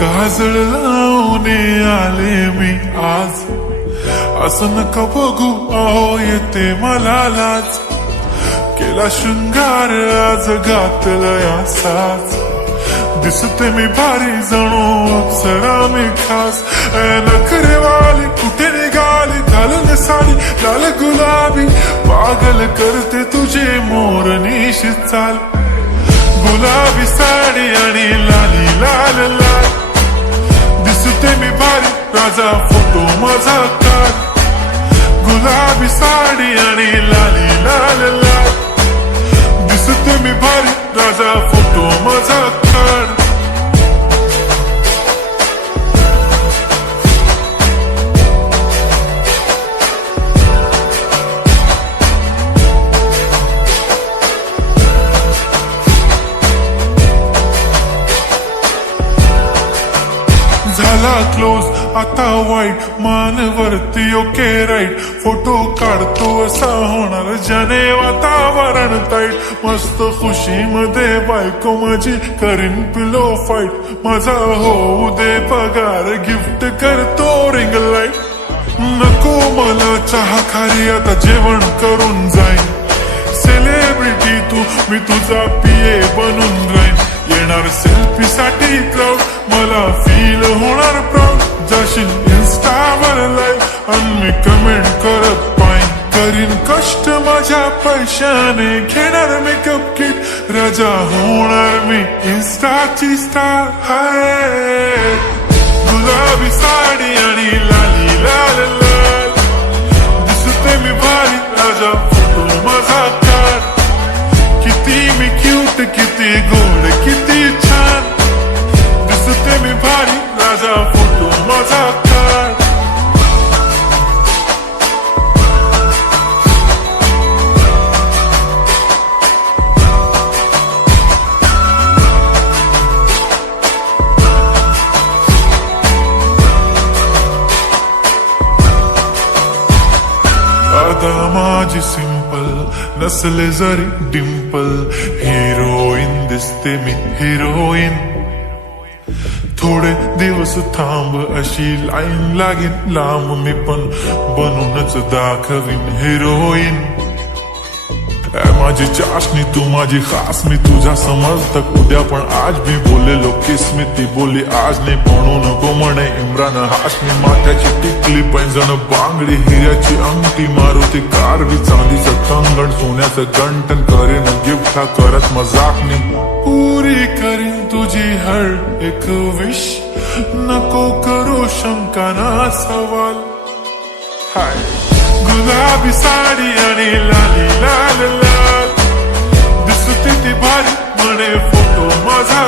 काजळ लावून आले मी आज, असं नका बघू अहो येते मला लाज. केला शृंगार आज घातला साज, दिसते मी भारी जणू अप्सरा मी खास. नखरेवाली कुठे निघाली घालून साडी लाल गुलाबी, पागल करते तुझे मोरनीश चाल. गुलाबी साडी आणि लाली लाल लाल, दिसते मी भारी राजा फोटो माझा काढ. गुलाबी साडी आणि लाली लाल लाल, दिसते मी भारी राजा फोटो माझा काढ. झाला क्लोज आता वाईट, मानवरती ओके राईट. फोटो काढतो असा होणार ज्याने वातावरण ताईट. मस्त खुशीमध्ये बायको माझी करीन पिलो फाईट. माझा होऊ दे पगार गिफ्ट करतो रिंग लाईट. नको मला चहा खारी आता जेवण करून जाईन. सेलिब्रिटी तू मी तुझा पिये बनून राहीन. येणार सेल्फी साठी क्राऊड मला फील होणार प्राऊड. जाशील इन्स्टावर लाईव्ह आणि मी कमेंट करत पाईन. करीन कष्ट माझ्या पैशाने घेणार मेकअप किट. राजा होणार मी इन्स्टाची स्टार. हाय गुलाबी साडी आणि लाली लाल लाल, दिसते मी भारी राजा फोटो माझा काढ. किती मी क्यूट किती गोड किती छान, दिसते मी भारी राजा फोटो माझा काढ. अदा माझी सिंपल नसले जरी डिंपल, हिरोईन दिसते मी हिरोईन. थोडे दिवस थांब अशी लाईन लागेल लांब, मी पण बनूनच दाखवीन हिरोईन. माझी चाशनी तू माझी खास, मी तुझ्या समर्थक उद्या पण आज मी बोललेलो किस मी. ती बोली आज नाही म्हणू नको म्हणे इम्रान हाशमी. माथ्याची टिकली पैंजण बांगडी हिऱ्याची अंगठी, मारुती कारवी चांदीचं कंगण सोन्याचं गंटन. करीन गिफ्ट हा करत मजाक मी. पुरी करीन तुझी हर एक विश, नको करू शंका ना सवाल. हाय गुलाबी साडी आणि लाली लाल लाल, दिसते ती भारी म्हणे फोटो माझा.